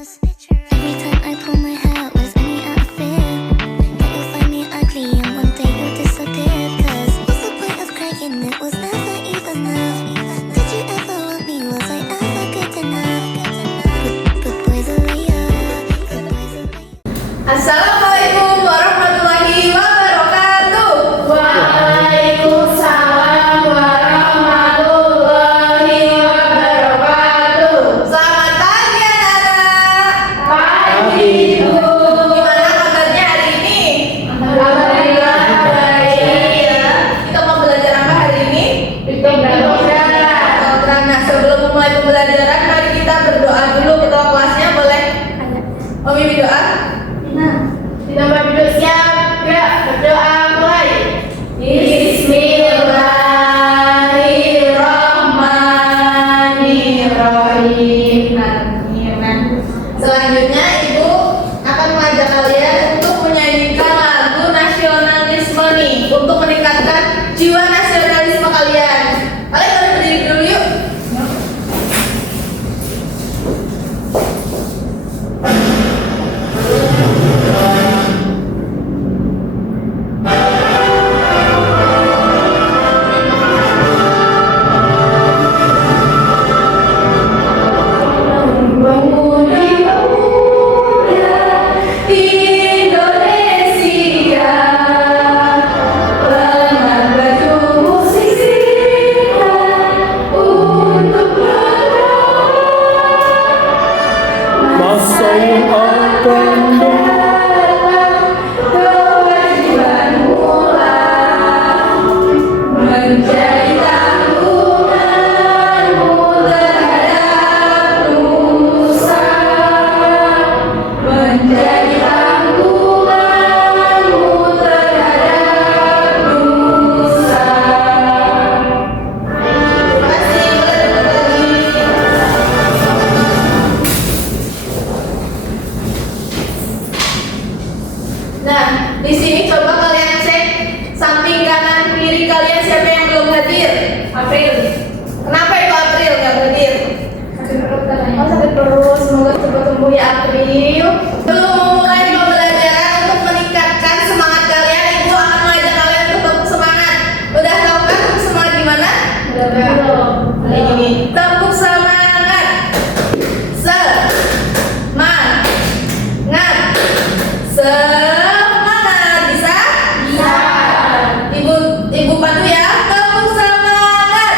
Every time I pull my hair, was any out of fear that you'll find me ugly and one day you'll disappear? 'Cause what's the point of crying? It was never even enough. Did you ever want me? Was I ever good enough? Good boys are layer. Good boys are layer. Assalamualaikum warahmatullahi wabarakatuh. Waalaikumsalam warahmatullahi wabarakatuh. Selamat pagi anak-anak. Pagi Bu. Gimana kabarnya hari ini? Alhamdulillah baik. Kita mau belajar apa hari ini? Piktogram. Nah, sebelum memulai pembelajaran, mari kita berdoa dulu. Ketua kelasnya boleh memimpin doa. Kita berdua siap. Ya, berdoa mulai. Bismillahirrahmanirrahim. Selanjutnya Ibu akan mengajak kalian untuk menyanyikan lagu nasionalisme nih, untuk meningkatkan jiwa nasionalisme kalian. Kalian boleh berdiri dulu yuk. Indonesia, lengan baju musik untuk masa yang akan kewajiban mutlak menjadi tanggunganmu terhadap nusa, menjadi tanggunganmu terhadap nusa. Terima kasih. Nah, di sini coba kalian cek samping kanan kiri kalian siapa yang belum hadir. April. Kenapa itu April nggak hadir? Oh, sakit perut, semoga cepat sembuh ya April. Sebelum memulai pembelajaran untuk meningkatkan semangat kalian, Ibu akan mengajak kalian untuk tepuk semangat. Udah tahu kan tepuk semangat gimana? Kayak gini. Tepuk semangat. Semangat. Semangat. Bisa? Bisa. Ibu pandu ya. Tepuk semangat.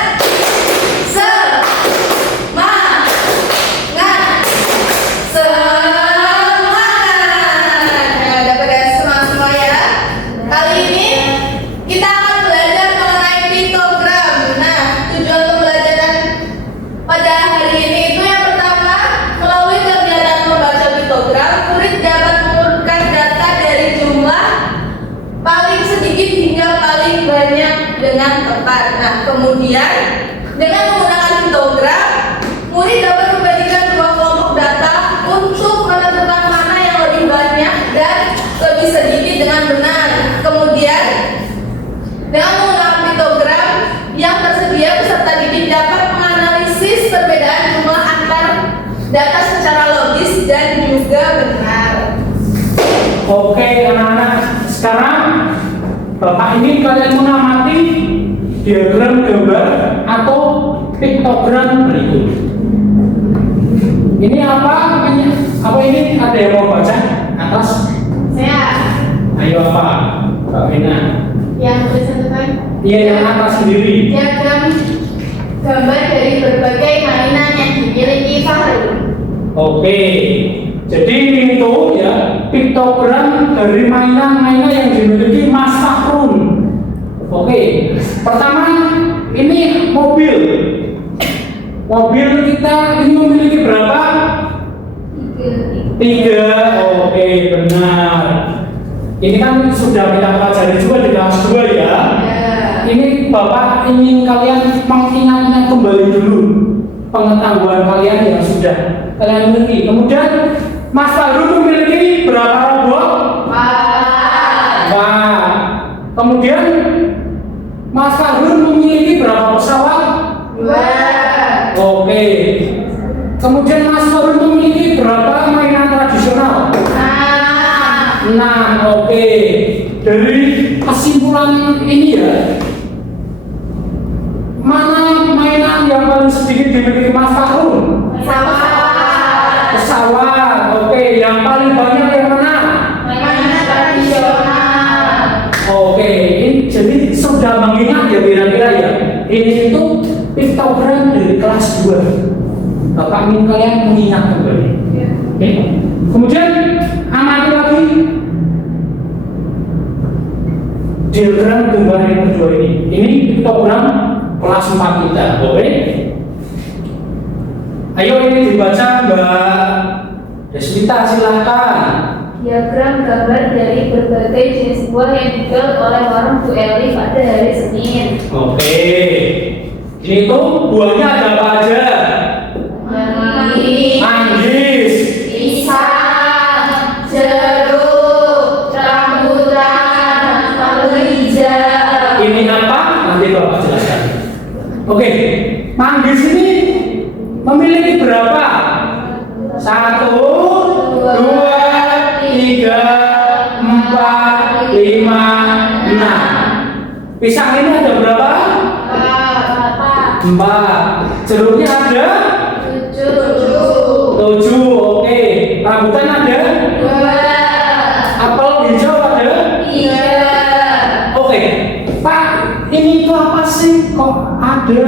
Semangat. Semangat. Ya, udah pada semangat semua ya. Kali ini kita akan belajar mengenai piktogram. Nah, tujuan pembelajaran pada hari ini itu yang pertama, melalui kegiatan membaca piktogram, murid dapat mengumpulkan data dari jumlah paling sedikit hingga paling banyak dengan tepat. Nah, kemudian dengan menggunakan piktogram, murid dapat membandingkan dua kelompok data untuk menentukan mana yang lebih banyak dan lebih sedikit dengan benar. Kemudian dengan menggunakan piktogram yang tersedia, peserta didik dapat menganalisis perbedaan jumlah antar data secara logis dan juga benar. Oke anak-anak, sekarang Bapak ini kalian mengamati diagram gambar atau piktogram berikut. Ini apa? Ini ada yang mau baca? Atas? Saya Ayo apa? Mbak Vina. yang tulisan depan. Iya yang atas sendiri. Diagram gambar dari berbagai mainan yang dimiliki Fahri. Oke. Jadi ini tuh ya piktogram dari mainan-mainan yang dimiliki Mas Fahrun. Oke. Pertama ini mobil. Mobil kita ini memiliki berapa? 3. Oke, benar. Ini kan sudah kita pelajari juga di kelas 2 ya. Ini Bapak ingin kalian mengingat-ingat kembali dulu pengetahuan kalian yang sudah kalian miliki. Kemudian Mas Fahrun memiliki berapa robot? 4. Kemudian Mas Fahrun memiliki berapa pesawat? 2. Oke. Kemudian Mas Fahrun memiliki berapa kesimpulan ini ya, mana mainan yang paling sedikit dimiliki Mas Fahrul? Pesawat. Oke, yang paling banyak yang mana? Mainan tradisional. Oke, ini jadi sudah mengingat ya kira-kira ya. Ini itu piktogram dari kelas 2. Bapak ingin kalian mengingat kembali. Oke. Kemudian amati lagi diagram gambar yang kedua ini. Ini piktogram kelas 4 kita. Oke. Ayo ini dibaca Mbak Deswita, silakan. Diagram gambar dari berbagai jenis buah yang dijual oleh warung Bu Eli pada hari Senin. Oke. Ini tuh buahnya ada apa aja? Manggis, pisang, jeruk, rambutan, apel hijau. ini apa? Nanti Bapak jelaskan. Oke, manggis ini memiliki berapa? 1, 2, 3, 4, 5, 6. Pisang ini ada berapa? 4. Jeruknya ada 7. Oke. Rambutan ada 2. Apel hijau ada 3. Oke. Pak, ini itu apa sih kok ada?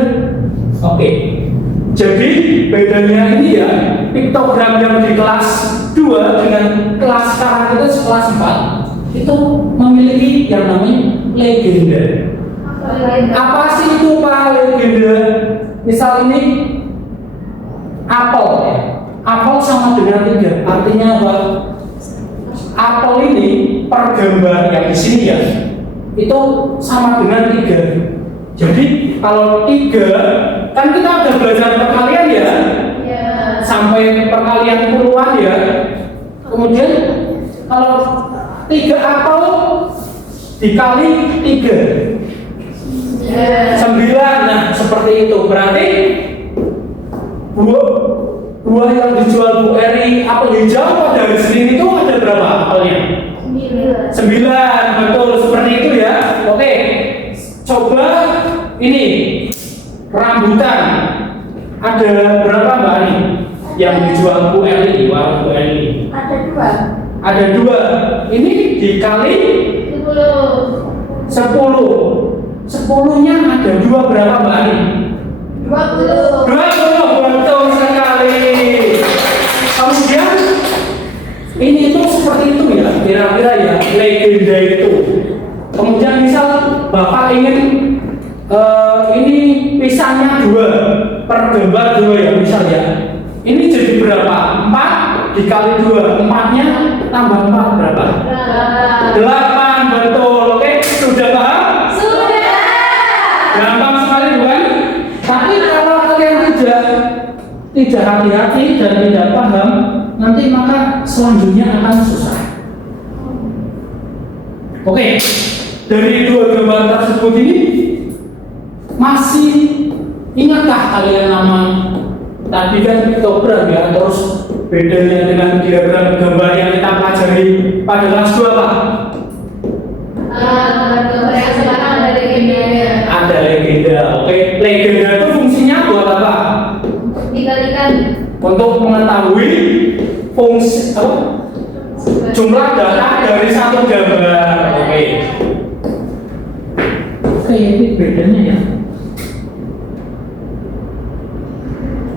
Oke. Jadi bedanya ini ya, piktogram yang di kelas 2 dengan kelas sekarang itu kelas 4 itu memiliki yang namanya legenda. Apa sih itu Pak legenda? Misal ini apel ya. Apel sama dengan 3. Artinya apa? Apel ini per gambar yang di sini ya, itu sama dengan 3. Jadi kalau 3 kan kita udah belajar perkalian ya, sampai perkalian puluhan ya. Kemudian kalau 3 apel dikali 3 9. Nah seperti itu. Berarti buah yang dijual Bu Eri apel hijau pada Senin itu ada berapa apelnya? 9. Betul seperti itu ya. Oke. Coba ini rambutan ada berapa Mbak Ani yang dijual Bu Eri, warung Bu Eri? Ada 2. Ini dikali 10. 10-nya ada 2 berapa Mbak Ani? 20. Betul sekali. Kemudian ini itu seperti itu ya, kira-kira ya legenda itu. Kemudian misal Bapak ingin ini pisangnya 2 per gambar 2 ya misal ya. Ini jadi berapa? 4 dikali 2. 4-nya tambah 4 berapa? 8. Betul. Oke, sudah paham? Gampang sekali bukan? Tapi kalau kalian tidak hati-hati dan tidak paham, nanti maka selanjutnya akan susah. Oke, dari 2 gambar tersebut ini masih ingatkah kalian nama tadi kan piktogram ya, terus bedanya dengan diagram gambar yang kita pelajari pada kelas 2 Pak? Gambar yang sekarang ada legendanya. Ada legenda. Oke, legenda itu fungsinya buat apa? Dikalikan Untuk mengetahui fungsi apa? Jumlah data dari satu gambar. Oke, ini bedanya ya.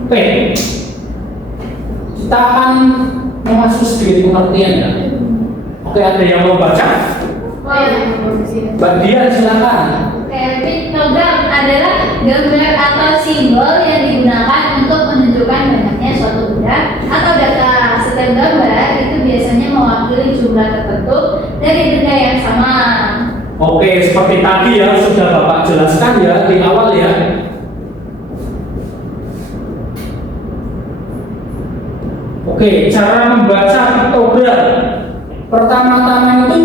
Oke, kita akan masuk sedikit pengertian ya. Oke, ada yang mau baca? Mbak Dian silakan. Piktogram adalah gambar atau simbol yang digunakan untuk menunjukkan banyaknya suatu benda atau data. Setiap gambar itu biasanya mewakili jumlah tertentu dari benda yang sama. Oke, seperti tadi ya sudah Bapak jelaskan ya di awal ya. Oke, cara membaca piktogram. Pertama-tama itu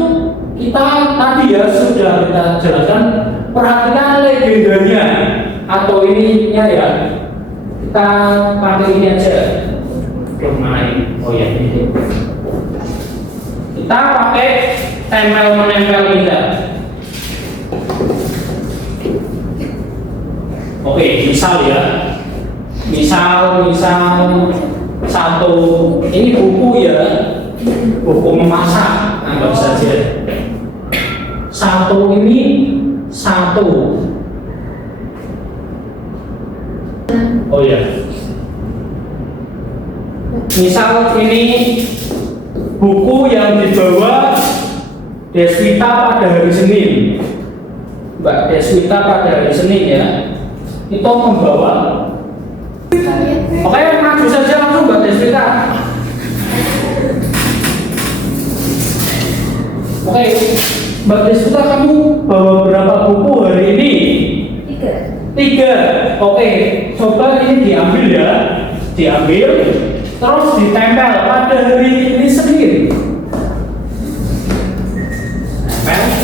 kita tadi ya sudah kita jelaskan, perhatikan legendanya atau ininya ya. Kita pakai ini aja. Main. Oh ya ini. Kita pakai tempel menempel kita. Oke, misal ya. Misal satu ini buku ya. Buku memasak, anggap saja. Satu ini satu. Oh ya. Misal ini buku yang dibawa Deswita pada hari Senin. Mbak Deswita pada hari Senin ya. Itu membawa. Oke, maju saja langsung Mbak Deswita. Oke, Mbak Deswita, kamu bawa berapa buku hari ini? 3. Oke, coba ini diambil ya. Diambil, terus ditempel pada hari ini Senin. Tempel.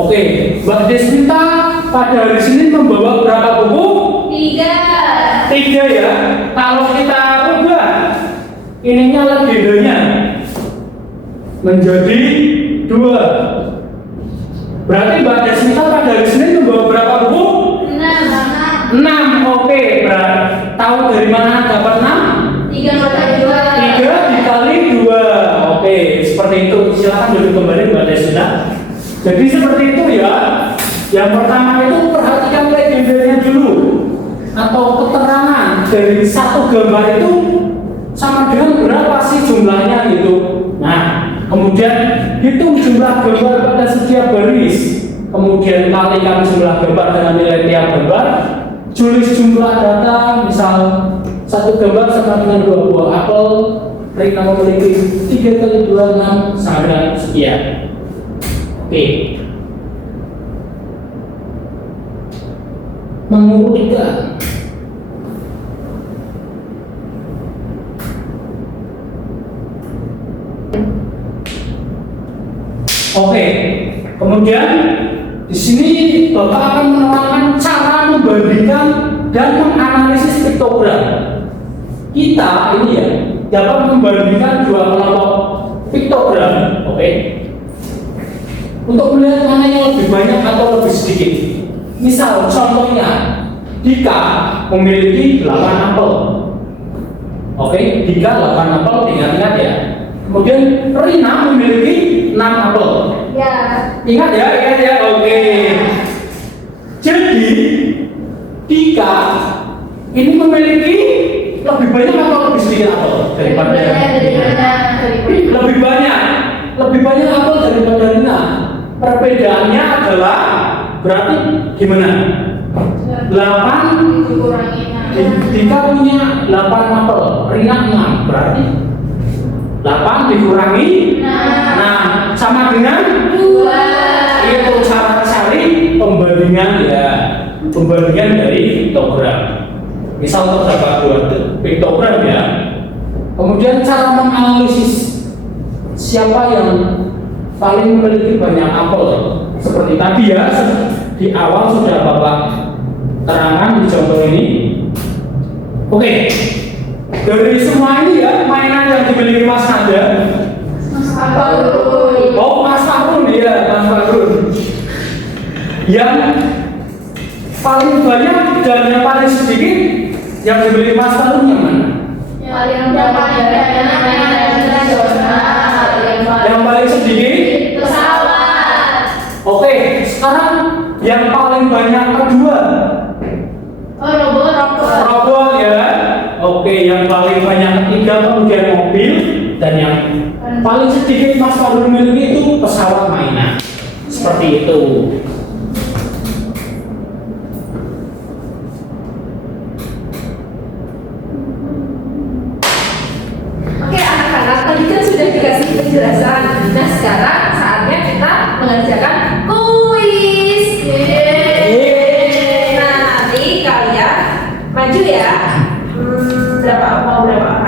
Oke, Mbak Deswita pada hari Senin membawa berapa buku? 3. 3 ya. Kalau kita ubah ininya legendanya menjadi 2. Berarti Mbak Deswita pada hari Senin membawa berapa buku? 6. 6. Oke, berarti tahu dari mana dapat 6? 3 dikali 2. Oke, seperti itu. Silakan duduk kembali Mbak Deswita. Jadi seperti itu ya. Yang pertama itu perhatikan legendanya dulu, atau keterangan dari satu gambar itu sama dengan berapa sih jumlahnya gitu. Nah, kemudian hitung jumlah gambar pada setiap baris, kemudian kalikan jumlah gambar dengan nilai tiap gambar, tulis jumlah data. Misal satu gambar sama dengan 2 buah apel, Rina memiliki 3 kali 2 6 sama dengan sekian. Oke. Mengurutkan. Oke. Kemudian di sini Bapak akan menerangkan cara membandingkan dan menganalisis piktogram. Kita ini ya dapat membandingkan dua kelompok piktogram. Oke. Untuk melihat mana yang lebih banyak atau lebih sedikit. Misal contohnya Dika memiliki 8 apel. Oke, Dika 8 apel, ingat-ingat ya. Kemudian Rina memiliki 6 apel. Ya. Ingat ya. Oke. Jadi Dika ini memiliki lebih banyak atau lebih sedikit apel daripada lebih banyak apel daripada Rina. Perbedaannya adalah berarti gimana? 8 Dika punya 8 apel, Rina 6, berarti 8 dikurangi 6 sama dengan 2. Itu cara cari pembandingan ya, pembandingan dari piktogram. Misal terdapat 2 piktogram ya. Kemudian cara menganalisis siapa yang paling memiliki banyak apel. Seperti tadi ya, di awal sudah Bapak terangkan di contoh ini. Oke, dari semua ini ya, mainan yang dimiliki Mas Nanda. Oh, Mas Fahrun ya, Mas Fahrun. Yang paling banyak dan yang paling sedikit yang dimiliki Mas Fahrun yang mana? Yang paling sedikit? Pesawat. Oke, sekarang yang paling banyak kedua. Robot ya. Oke, yang paling banyak ketiga kemudian mobil, dan yang paling sedikit Mas Fahrun miliki itu pesawat mainan. Seperti itu. Oke anak-anak, tadi kan sudah dikasih penjelasan. Nah sekarang saatnya kita mengerjakan kuis. Nah nanti kalian maju ya. Berapa? Mau berapa?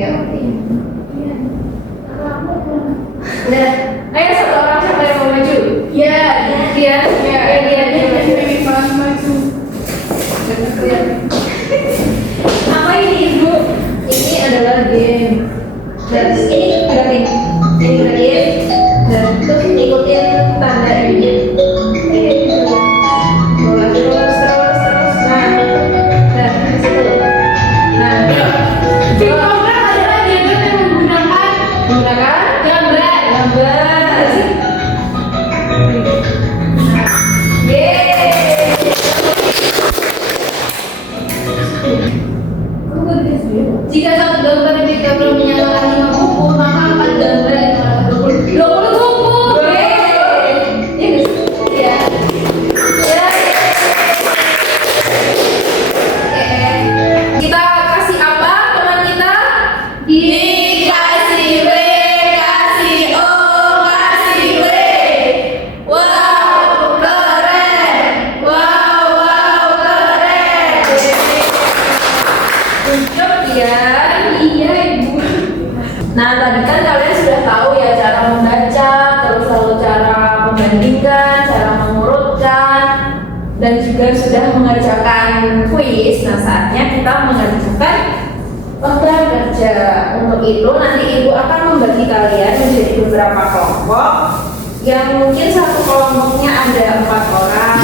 Oke, oke. Udah. Ayo satu orang siapa yang mau maju? Ya, Dia. maju. Apa ini Ibu? Ini adalah game. Dan ini berarti ini berarti Dan untuk ikutin tanda ini. Terus. Nah, dan di situ. Nah, Program adalah diagram yang menggunakan gambar. Yeay. Jika satu gambar yang diagram menyalakan 5 buku, maka 4 gambar yang menyalakan 20 buku. Ya. Kita kasih apa teman kita? Dikasih W, kasih O, kasih W. Wow, keren. Wow, keren. Good job ya. Iya Ibu. Nah, tadi kan kalian sudah tahu ya cara membaca, terus lalu cara membandingkan, cara mengurutkan, dan juga sudah mengerjakan kuis. Nah, saatnya kita mengerjakan program kerja. Untuk itu nanti Ibu akan membagi kalian menjadi beberapa kelompok yang mungkin satu kelompoknya ada 4 orang.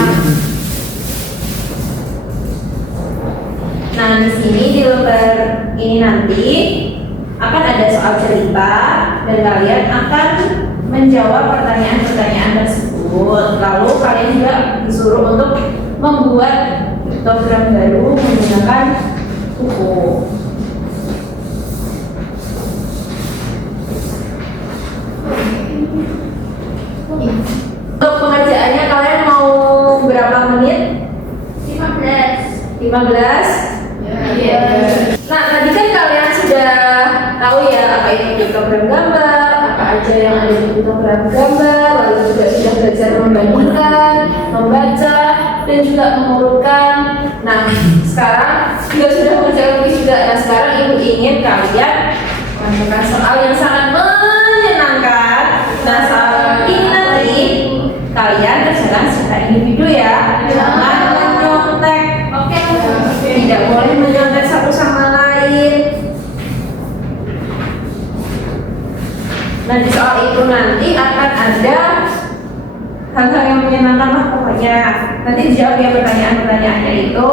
Nah, di sini di lembar ini nanti akan ada soal cerita dan kalian akan menjawab pertanyaan-pertanyaan tersebut. Lalu kalian juga disuruh untuk membuat program baru menggunakan buku. Untuk pengerjaannya kalian mau berapa menit? 15. 15? Iya. Nah, tadi kan kalian sudah tahu ya apa itu program gambar, apa aja yang ada di program gambar, lalu juga sudah belajar membandingkan, membaca, dan juga mengurutkan. Nah, sekarang juga sudah mengerjakan kuis juga. Nah, sekarang Ibu ingin kalian menentukan soal yang sangat menyenangkan. Nah, saat ini nanti kalian kerjakan secara individu ya, jangan menyontek. Oke. Tidak boleh menyontek satu sama lain. Nah, di soal itu nanti akan ada hal-hal yang menyenangkan lah pokoknya. Nanti dijawab ya pertanyaan-pertanyaannya itu.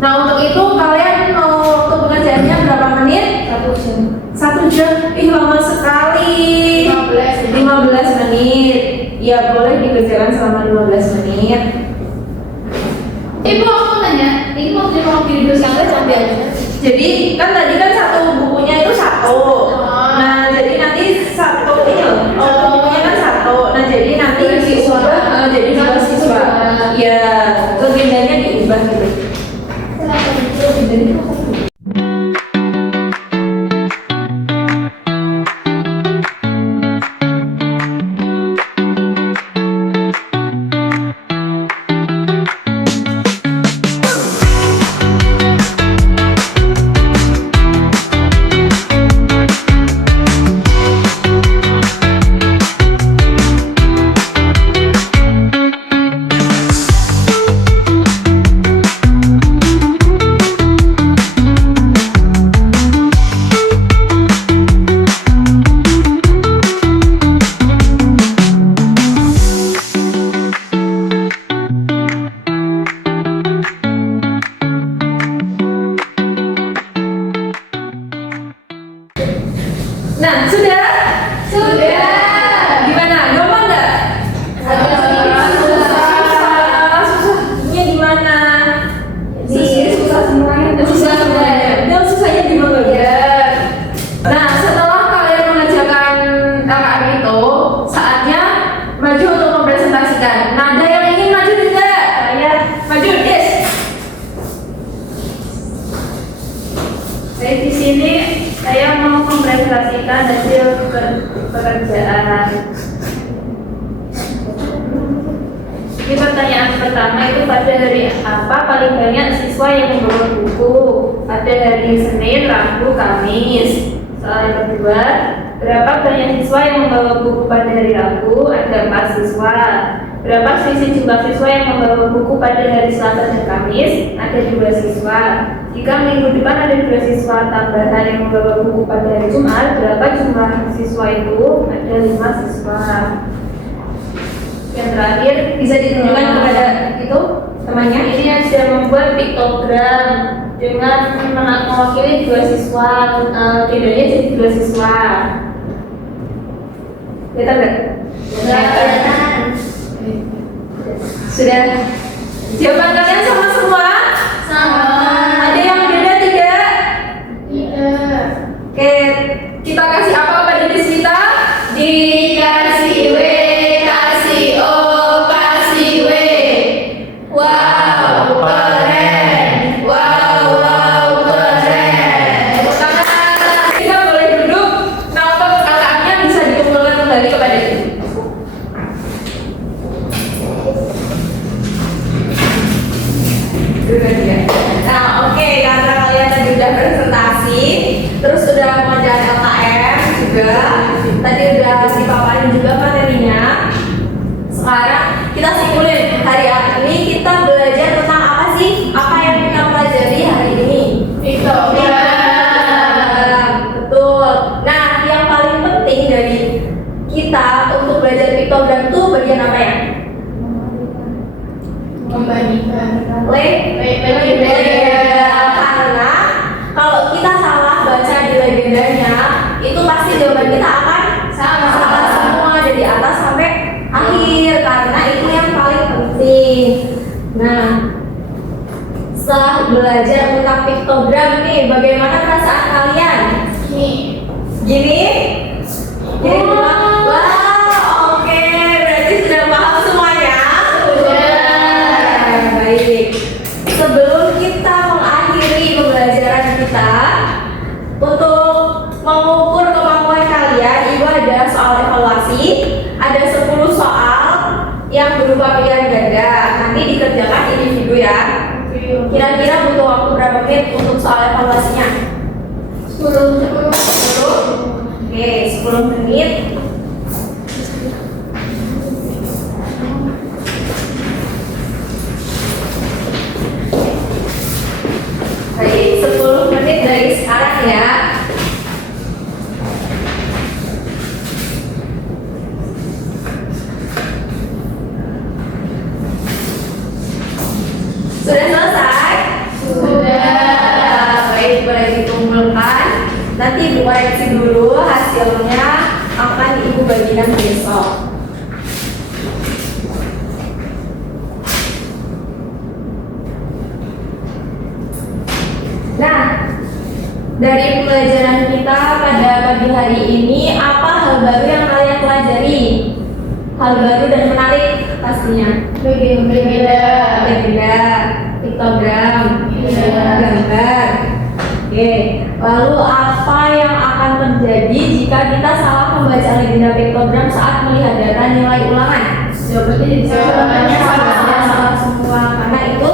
Nah, untuk itu kalian mau waktu pengerjaannya berapa menit? 1 jam. 1 jam. Ih, lama sekali. 15 menit. Ya, boleh dikerjakan selama 15 menit. Ibu aku nanya, ini mau terima video sampai sampai aja. Jadi kan tadi kan satu bukunya itu 1. Nah, jadi nanti satu ini loh. Satu bukunya kan 1. Nah, jadi nanti diubah jadi 2 siswa. Ya, legendanya diubah gitu. Nah, sudah? Gimana? Gampang nggak? Susahnya di mana? Susah semuanya. Susah semuanya. Dan susahnya di mana? Nah, setelah kalian mengerjakan KKN itu, saatnya maju untuk mempresentasikan. Nah, ada yang ingin maju tidak? Saya maju, yes. Saya di sini saya mau mempresentasikan hasil pekerjaan. Ini pertanyaan pertama itu pada hari apa paling banyak siswa yang membawa buku? Pada hari Senin, Rabu, Rabu, Kamis. Soal yang kedua, berapa banyak siswa yang membawa buku pada hari Rabu? Ada 4 siswa. Berapa selisih jumlah siswa yang membawa buku pada hari Selasa dan Kamis? Ada 2 siswa. Jika minggu depan ada 2 siswa tambahan yang membawa buku pada hari Jumat, berapa jumlah siswa itu? Ada 5 siswa. Yang terakhir, bisa ditunjukkan kepada itu temannya. Ini yang sudah membuat piktogram dengan mewakili 2 siswa, bedanya jadi 2 siswa. Lihat nggak? Sudah. Jawaban kalian sama semua? Sama. Ada yang beda tidak? Tidak. Oke, kita kasih apa pada diri kita? Dikasih W, kasih O, kasih W. Wow, keren. Wow, keren. Tepuk tangan. Kita boleh duduk. Nomor kakaknya bisa dikumpulkan kembali kepada ibu. Nah, oke, karena kalian tadi udah presentasi, terus udah mengajar LKM juga, tadi udah dipaparin juga materinya. Sekarang kita simpulin, hari ini kita belajar tentang apa sih? Apa yang kita pelajari hari ini? Piktogram. Betul. Nah, yang paling penting dari kita untuk belajar piktogram tuh bagian apa ya? Legenda. Karena kalau kita salah baca di legendanya, itu pasti jawaban kita akan salah semua dari atas sampai akhir, karena itu yang paling penting. Nah, setelah belajar tentang piktogram nih, bagaimana perasaan kalian? Gini? Wah, oke, berarti sudah paham semuanya? Baik. Sebelum kita mengakhiri pembelajaran kita, untuk mengukur kemampuan kalian, Ibu ada soal evaluasi, ada 10 soal yang berupa pilihan ganda. Nanti dikerjakan individu ya. Kira-kira butuh waktu berapa menit untuk soal evaluasinya? 10. Oke, 10 menit. Baik, 10 menit dari sekarang ya. Sudah selesai? Sudah. Baik, boleh dikumpulkan. Nanti Ibu koreksi dulu, hasilnya akan Ibu bagikan besok. Nah, dari pelajaran kita pada pagi hari ini, apa hal baru yang kalian pelajari? Hal baru dan menarik pastinya. Legenda, piktogram, gambar. Oke, lalu apa yang akan terjadi jika kita salah membaca legenda piktogram saat melihat data nilai ulangan? Jawabannya salah semua, karena itu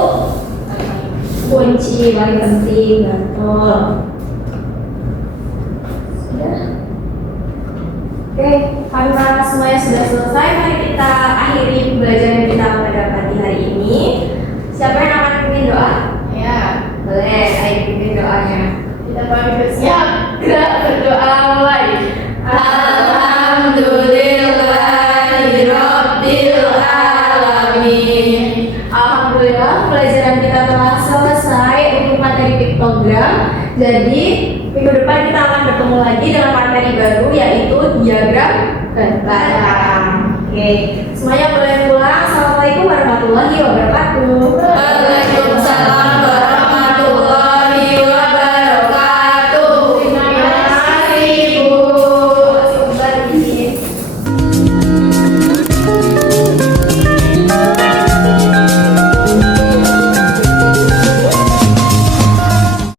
kunci paling penting. Betul. Sudah. Oke, karena semuanya sudah selesai, mari kita akhiri pembelajaran kita pada pagi hari ini. Siapa yang akan pimpin doa? Ya, Boleh, ayo pimpin doanya. kita pagi bersiap. Gerak berdoa mulai. Alhamdulillahirobbilalamin. Alhamdulillah, pelajaran kita telah selesai untuk materi piktogram. Jadi minggu depan kita akan bertemu lagi dengan materi baru, yaitu diagram batang. Oke, semuanya boleh pulang. Assalamualaikum warahmatullahi wabarakatuh. Waalaikumsalam